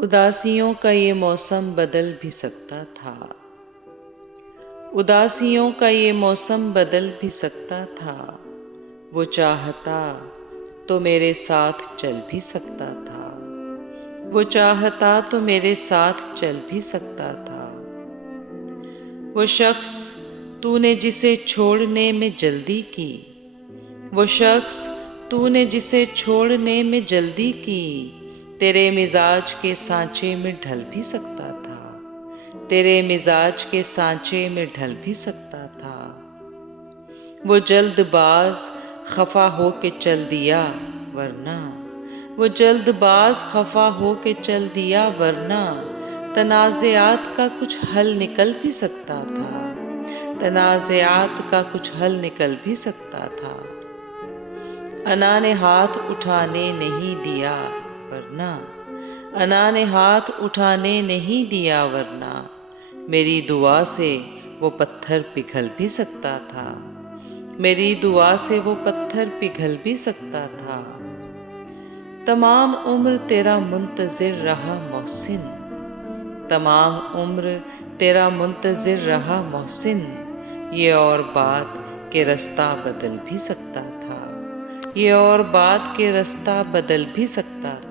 उदासियों का ये मौसम बदल भी सकता था। उदासियों का ये मौसम बदल भी सकता था। वो चाहता तो मेरे साथ चल भी सकता था। वो चाहता तो मेरे साथ चल भी सकता था। वो शख्स तूने जिसे छोड़ने में जल्दी की, वो शख्स तूने जिसे छोड़ने में जल्दी की, तेरे मिजाज के सांचे में ढल भी सकता था। तेरे मिजाज के सांचे में ढल भी सकता था। वो जल्दबाज खफा हो के चल दिया वरना, वो जल्दबाज खफा हो के चल दिया वरना, तनाज़ात का कुछ हल निकल भी सकता था। तनाज़ात का कुछ हल निकल भी सकता था। अना ने हाथ उठाने नहीं दिया वरना, अना ने हाथ उठाने नहीं दिया वरना, मेरी दुआ से वो पत्थर पिघल भी सकता था। मेरी दुआ से वो पत्थर पिघल भी सकता था। तमाम उम्र तेरा मुंतज़िर रहा मोहसिन, तमाम उम्र तेरा मुंतज़िर रहा मोहसिन, ये और बात के रास्ता बदल भी सकता था। ये और बात के रास्ता बदल भी सकता था।